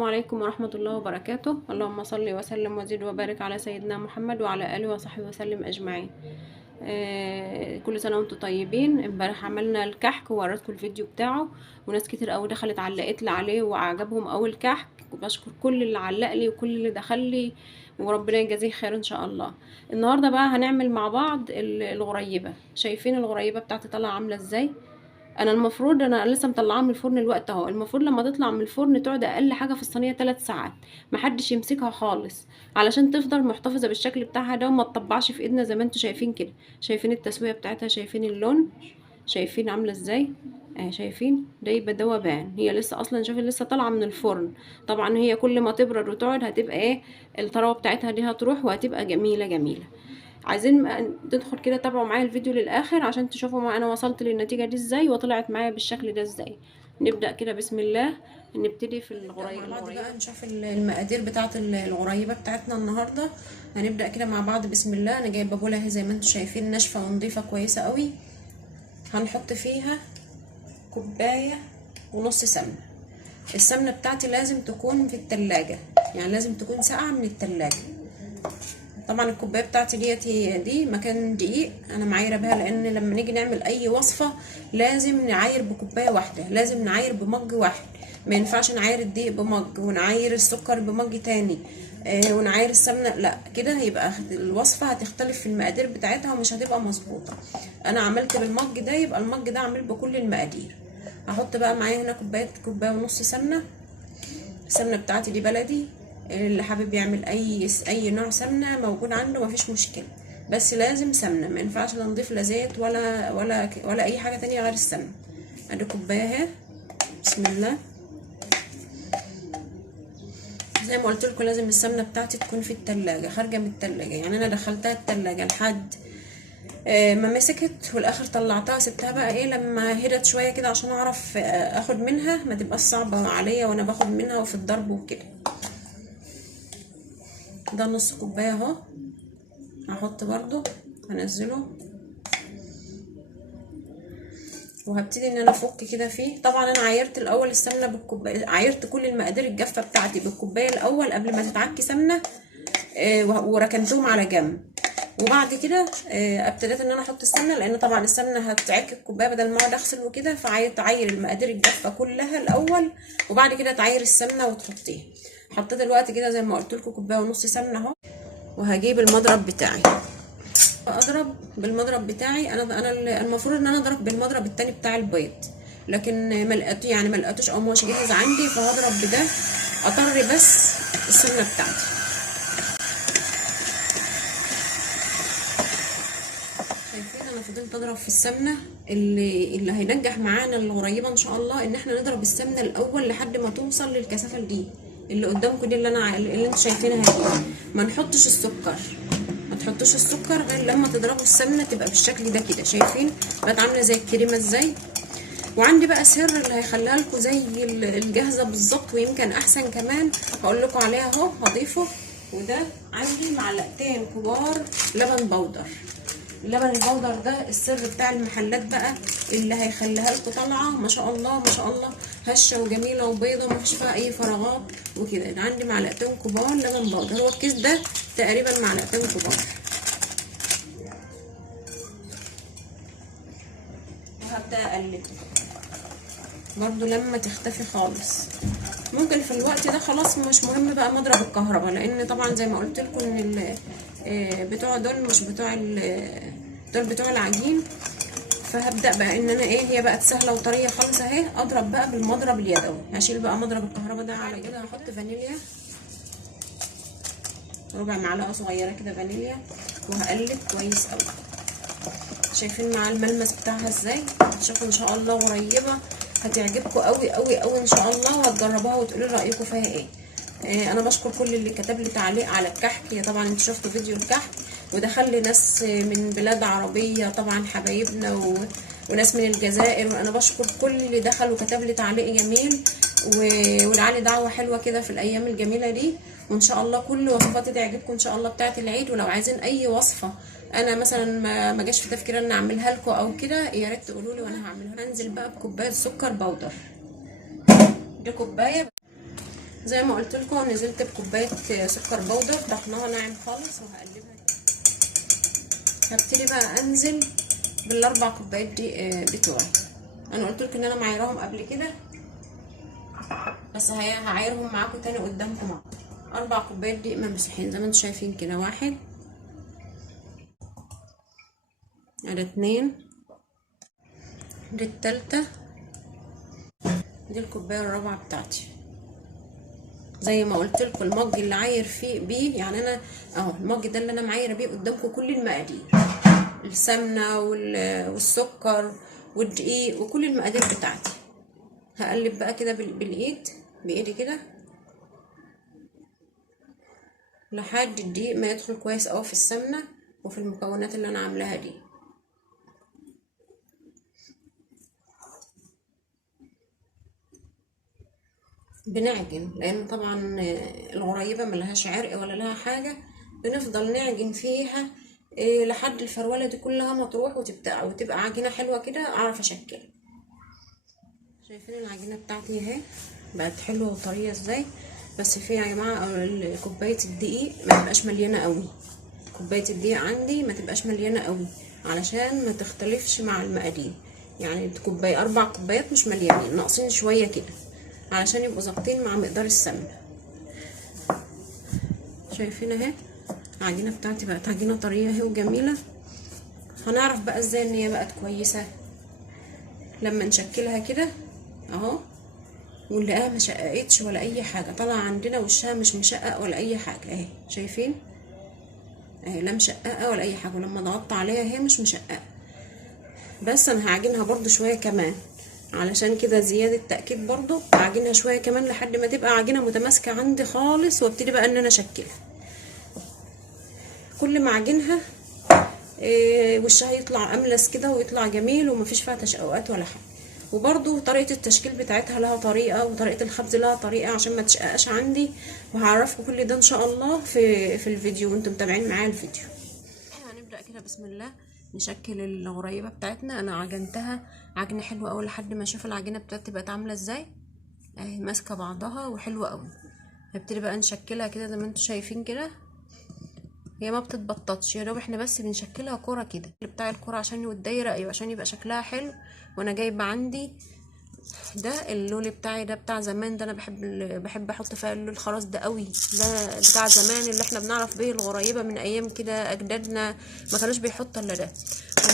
السلام عليكم ورحمة الله وبركاته. اللهم صل وسلم وزد وبارك على سيدنا محمد وعلى آله وصحبه وسلم أجمعين. كل سنة وانتم طيبين. امبارح عملنا الكحك ووريتكم الفيديو بتاعه، وناس كتير قوي دخلت علقت لي عليه وعجبهم قوي الكحك، وبشكر كل اللي علق لي وكل اللي دخل لي، وربنا يجازيه خير ان شاء الله. النهارده بقى هنعمل مع بعض الغريبة. شايفين الغريبة بتاعتي طالعة عاملة ازاي؟ انا لسه مطلعاها من الفرن الوقت اهو. المفروض لما تطلع من الفرن تقعد اقل حاجه في الصينيه 3 ساعات، محدش يمسكها خالص علشان تفضل محتفظه بالشكل بتاعها ده وما تطبعش في ايدنا زي ما انتم شايفين كده. شايفين التسويه بتاعتها، شايفين اللون، شايفين عامله ازاي؟ شايفين ده يبقى ده وبان. هي لسه اصلا شايفين لسه طالعه من الفرن. طبعا هي كل ما تبرد وتقعد هتبقى الطراوه بتاعتها دي هتروح وهتبقى جميله جميله. عايزين تدخل كده تابعوا معايا الفيديو للاخر عشان تشوفوا ما انا وصلت للنتيجه دي ازاي وطلعت معايا بالشكل ده ازاي. نبدا كده بسم الله، نبتدي في الغريبه. مع بعض بقى نشوف المقادير بتاعه الغريبه بتاعتنا النهارده. هنبدا كده مع بعض بسم الله. انا جايبه بوله اهي زي ما انتم شايفين، ناشفه ونضيفه كويسه قوي. هنحط فيها كوبايه ونص سمنه. السمنه بتاعتي لازم تكون في التلاجة، يعني لازم تكون ساقعه من التلاجة. طبعا الكوبايه بتاعتي ديت هي دي مكان دقيق انا معايره بها، لان لما نيجي نعمل اي وصفه لازم نعاير بكوبايه واحده، لازم نعاير بمج واحد. ما ينفعش نعاير الدقيق بمج ونعاير السكر بمج تاني ونعاير السمنه، لا كده هيبقى الوصفه هتختلف في المقادير بتاعتها ومش هتبقى مظبوطه. انا عملت بالمج ده، يبقى المج ده عامل بكل المقادير. هحط بقى معايا هنا كوبايه ونص سمنه. السمنه بتاعتي دي بلدي، اللي حابب يعمل اي نوع سمنه موجود عنده مفيش مشكله، بس لازم سمنه، ما ينفعش لا نضيف لا زيت ولا اي حاجه تانية غير السمنه. ادي كوبايه اهي، بسم الله. زي ما قلت لكم لازم السمنه بتاعتي تكون في التلاجة، خارجه من التلاجة، يعني انا دخلتها التلاجة لحد ما مسكت، والاخر طلعتها سبتها بقى لما هدت شويه كده عشان اعرف اخد منها، ما تبقاش صعبه عليا وانا باخد منها وفي الضرب وكده. ده نص كوبايه اهو، هحط برضو هنزله وهبتدي ان انا افك كده فيه. طبعا انا عايرت الاول السمنه بالكوبايه، عايرت كل المقادير الجافه بتاعتي بالكوبايه الاول قبل ما تتعكي سمنه، وركنتهم على جنب. وبعد كده ابتديت ان انا احط السمنه، لان طبعا السمنه هتعك الكوبايه بدل ما اقعد اغسل وكده، فعاير المقادير الجافه كلها الاول وبعد كده تعاير السمنه وتحطيها. حطيت دلوقتي كده زي ما قلت لكم كوبايه ونص سمنه اهو، وهجيب المضرب بتاعي اضرب بالمضرب بتاعي. انا المفروض ان انا اضرب بالمضرب التاني بتاع البيض، لكن ما لقيتوش او مش جاهز عندي، فهضرب بده اطري بس السمنه بتاعتي. شايفين انا فضلت اضرب في السمنه. اللي هينجح معانا الغريبه ان شاء الله ان احنا نضرب السمنه الاول لحد ما توصل للكثافه دي اللي قدامكم دي، اللي انتوا شايفينها دي. ما نحطش السكر، ما تحطوش السكر غير لما تضربوا السمنه تبقى بالشكل ده كده. شايفين بقت عامله زي الكريمه ازاي؟ وعندي بقى سر اللي هيخليها لكم زي الجاهزه بالظبط ويمكن احسن كمان، هقول لكم عليها اهو. هضيفه، وده عندي معلقتين كبار لبن بودر. اللبن البودر ده السر بتاع المحلات بقى، اللي هيخليها لكم طالعه ما شاء الله ما شاء الله هشه وجميله وبيضه ما فيش فيها اي فراغات وكده. عندي معلقتين كبار لبن بودر، هو الكيس ده تقريبا معلقتين كبار. وهبدا اقلب برضو لما تختفي خالص. ممكن في الوقت ده خلاص مش مهم بقى مضرب الكهرباء، لان طبعا زي ما قلت لكم ان بتوع دول مش بتوع دول بتوع العجين. فهبدا بقى ان انا هي بقت سهله وطريه خالص اهي. اضرب بقى بالمضرب اليدوي، هشيل بقى مضرب الكهرباء ده على كده. هحط فانيليا، ربع معلقه صغيره كده فانيليا، وهقلب كويس قوي. شايفين مع الملمس بتاعها ازاي؟ شوفوا ان شاء الله غريبه هتعجبكم قوي قوي قوي ان شاء الله، وهتجربوها وتقولوا رايكم فيها ايه. انا بشكر كل اللي كتب لي تعليق على الكحك. طبعا انتوا شفتوا فيديو الكحك ودخل لي ناس من بلاد عربيه طبعا حبايبنا وناس من الجزائر، وانا بشكر كل اللي دخل وكتب لي تعليق جميل ولعلي دعوه حلوه كده في الايام الجميله دي. وان شاء الله كل وصفاتي تعجبكم ان شاء الله بتاعه العيد. ولو عايزين اي وصفه انا مثلا ما جاش في تفكير ان اعملها لكم او كده، يا ريت تقولوا لي وانا هعملها. هنزل بقى بكوبايه سكر بودر، دي كوبايه زي ما قلت لكم نزلت بكوبايه سكر بودر طحناها ناعم خالص وهقلبها. هبتدي بقى انزل بالاربع كوبايات دي بتوعي. انا قلت لكم ان انا معايرهم قبل كده، بس هعايرهم معاكم تاني قدامكم. 4 كوبايات دقيق ممسوحين زي ما انتم شايفين كده. 1 على 2 دي التالتة، دي الكوبايه الرابعه بتاعتي. زي ما قلت لكم المج اللي عاير فيه بيه، يعني انا اهو المج ده اللي انا معايره بيه قدامكم كل المقادير، السمنه والسكر والدقيق وكل المقادير بتاعتي. هقلب بقى كده بايدي كده لحد الدقيق ما يدخل كويس قوي في السمنه وفي المكونات اللي انا عاملاها دي. بنعجن لان طبعا الغريبه ملهاش عرق ولا لها حاجه، بنفضل نعجن فيها لحد الفروله دي كلها ما تروح وتبقى عجينه حلوه كده اعرف اشكلها. شايفين العجينه بتاعتي اهي بقت حلوه وطريه ازاي. بس في يا جماعه كوبايه الدقيق ما تبقاش مليانه قوي. كوبايه الدقيق عندي ما تبقاش مليانه قوي علشان ما تختلفش مع المقادير. يعني 4 كوبايات مش مليانين، ناقصين شويه كده علشان يبقوا ظابطين مع مقدار السمنه. شايفين اهي العجينه بتاعتي بقت عجينه طريه اهي وجميله. هنعرف بقى ازاي ان هي بقت كويسه لما نشكلها كده اهو ونلاقيها ما شققتش ولا اي حاجه، طالعه عندنا وشها مش مشقق ولا اي حاجه اهي. شايفين اهي لا مشققه ولا اي حاجه، ولما ضغطت عليها هي مش مشققه. بس انا هعجنها برضو شويه كمان علشان كده زياده تاكيد، برضو هعجنها شويه كمان لحد ما تبقى عجينه متماسكه عندي خالص، وابتدي بقى ان انا اشكلها. كل ما اعجنها وشها يطلع املس كده ويطلع جميل ومفيش فيها تشققات ولا حاجه. وبرضو طريقه التشكيل بتاعتها لها طريقه، وطريقه الخبز لها طريقه عشان ما تشققش عندي. وهعرفكم كل ده ان شاء الله في الفيديو وانتم متابعين معايا الفيديو. هنبدا كده بسم الله نشكل الغريبه بتاعتنا. انا عجنتها عجن حلو قوي لحد ما اشوف العجينه بتاعتي بقت عامله ازاي اهي ماسكه بعضها وحلوه قوي. هبتدي بقى نشكلها كده زي ما انتم شايفين كده. هي ما بتتبططش يا دوب، احنا بس بنشكلها كرة كده بتاع الكرة عشان والدايره ايوه عشان يبقى شكلها حلو. وانا جايبه عندي ده اللولي بتاعي ده بتاع زمان، ده انا بحب احط فيها اللولي الخرز ده قوي، ده بتاع زمان اللي احنا بنعرف بيه الغريبه من ايام كده اجدادنا ما كانوش بيحطوا الا ده.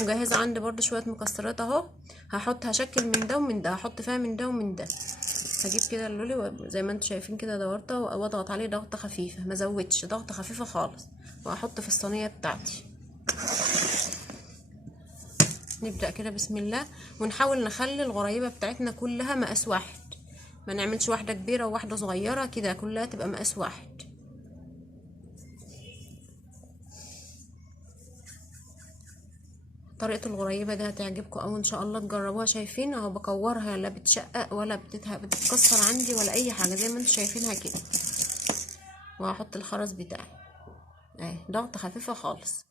ومجهزه عندي برده شويه مكسرات اهو، هشكل من ده ومن ده، هحط فيها من ده ومن ده. هجيب كده اللولي زي ما انتم شايفين كده دورته واضغط عليه ضغطه خفيفه، ما زودش، ضغطه خفيفه خالص، واحط في الصينيه بتاعتي. نبدأ كده بسم الله ونحاول نخلي الغريبة بتاعتنا كلها مقاس واحد، ما نعملش واحدة كبيرة وواحدة صغيرة كده، كلها تبقى مقاس واحد. طريقة الغريبة دي هتعجبكم او ان شاء الله تجربوها. شايفين اهو بكورها لا بتشقق ولا بتتكسر عندي ولا اي حاجة زي ما انتم شايفينها كده. وهحط الخرز بتاعي اهي ضغطة خفيفة خالص،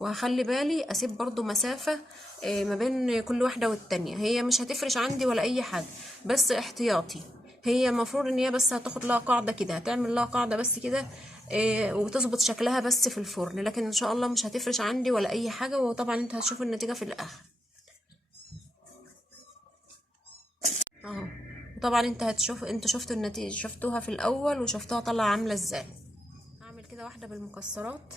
وهخلي بالي اسيب برضو مسافة ما بين كل واحدة والتانية. هي مش هتفرش عندي ولا اي حاجة بس احتياطي. هي المفروض ان هي بس هتاخد لها قاعدة كده، هتعمل لها قاعدة بس كده وتظبط شكلها بس في الفرن، لكن ان شاء الله مش هتفرش عندي ولا اي حاجة. وطبعا انت هتشوفوا النتيجة في الاخر اهو. طبعا انتوا شفتوا النتيجة، شفتوها في الاول وشفتوها طالعة عاملة ازاي. هعمل كده واحدة بالمكسرات.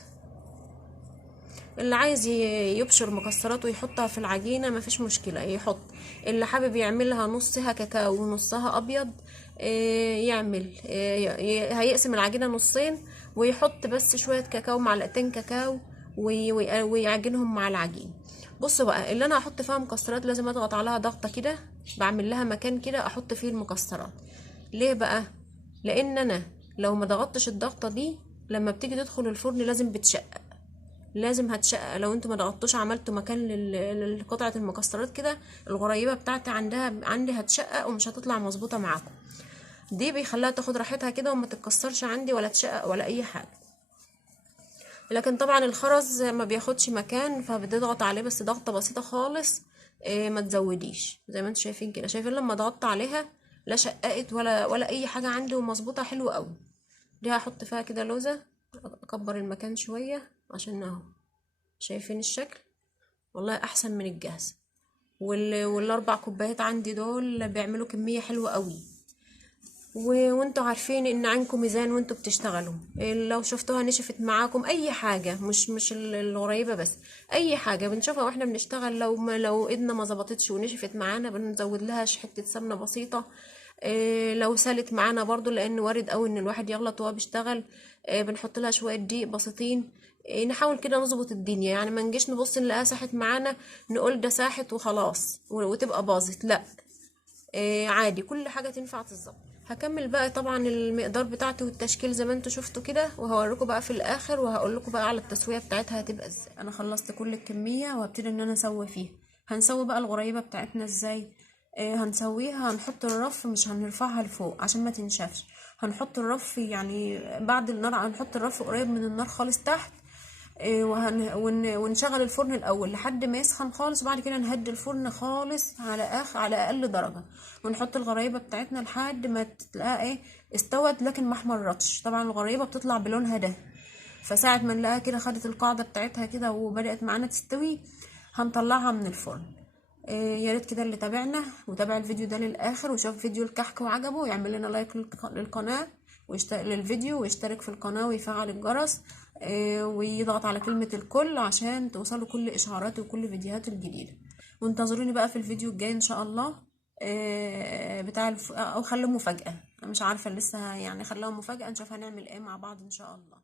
اللي عايز يبشر مكسرات ويحطها في العجينه مفيش مشكله يحط، اللي حابب يعملها نصها كاكاو ونصها ابيض يعمل هيقسم العجينه نصين ويحط بس شويه كاكاو، معلقتين كاكاو، ويعجنهم مع العجين. بصوا بقى اللي انا هحط فيها مكسرات لازم اضغط عليها ضغطه كده، بعمل لها مكان كده احط فيه المكسرات. ليه بقى؟ لان انا لو ما ضغطتش الضغطه دي لما بتيجي تدخل الفرن لازم بتشقق، لازم هتشقق. لو انتوا ما ضغطتوش عملتوا مكان لقطعه المكسرات كده الغريبه بتاعتي عندي هتشقق ومش هتطلع مظبوطه معاكم. دي بيخليها تاخد راحتها كده وما تتكسرش عندي ولا تشقق ولا اي حاجه. لكن طبعا الخرز ما بياخدش مكان فبتضغط عليه بس ضغطه بسيطه خالص، ما تزوديش زي ما انتوا شايفين كده. شايفين لما ضغطت عليها لا شققت ولا اي حاجه عندي، ومظبوطه حلوه قوي. دي هحط فيها كده لوزه، اكبر المكان شويه عشان اهو شايفين الشكل، والله احسن من الجاهز. والاربع كوبايات عندي دول بيعملوا كميه حلوه قوي. وانتوا عارفين ان عينكم ميزان وانتوا بتشتغلوا. لو شفتوها نشفت معاكم اي حاجه، مش القريبه بس، اي حاجه بنشوفها واحنا بنشتغل، لو ايدنا ما ظبطتش ونشفت معانا بنزود لها حته سمنه بسيطه. لو سالت معانا برضو، لان وارد قوي ان الواحد يغلط وهو بيشتغل، بنحط لها شويه دقيق بسيطين. نحاول كده نظبط الدنيا، يعني ما نجيش نبص نلاقيها ساحت معانا نقول ده ساحت وخلاص وتبقى باظت، لا. عادي، كل حاجة تنفع تتظبط. هكمل بقى طبعا المقدار بتاعتي والتشكيل زي ما انتوا شفتوا كده، وهوريكم بقى في الاخر، وهقول لكم بقى على التسوية بتاعتها هتبقى ازاي. انا خلصت كل الكمية وهبتدي ان انا اسوي فيها. هنسوي بقى الغريبة بتاعتنا ازاي؟ هنسويها، هنحط الرف مش هنرفعها لفوق عشان ما تنشفش. هنحط الرف يعني بعد النار، هنحط الرف قريب من النار خالص تحت. ونشغل الفرن الاول لحد ما يسخن خالص، وبعد كده نهدي الفرن خالص على اقل درجه، ونحط الغريبه بتاعتنا لحد ما تلاقيها استوت لكن ما احمرتش. طبعا الغريبه بتطلع بلونها ده، فساعه ما نلاقيها كده خدت القاعده بتاعتها كده وبدات معانا تستوي، هنطلعها من الفرن. يا ريت كده اللي تابعنا وتابع الفيديو ده للاخر وشاف فيديو الكحك وعجبه يعمل لنا لايك للقناه للفيديو، ويشترك في القناه ويفعل الجرس، ويضغط على كلمه الكل عشان توصلوا كل اشعاراتي وكل فيديوهاتي الجديده. وانتظروني بقى في الفيديو الجاي ان شاء الله، او خلوه مفاجاه، انا مش عارفه لسه، يعني خلوها مفاجاه نشوف هنعمل ايه مع بعض ان شاء الله.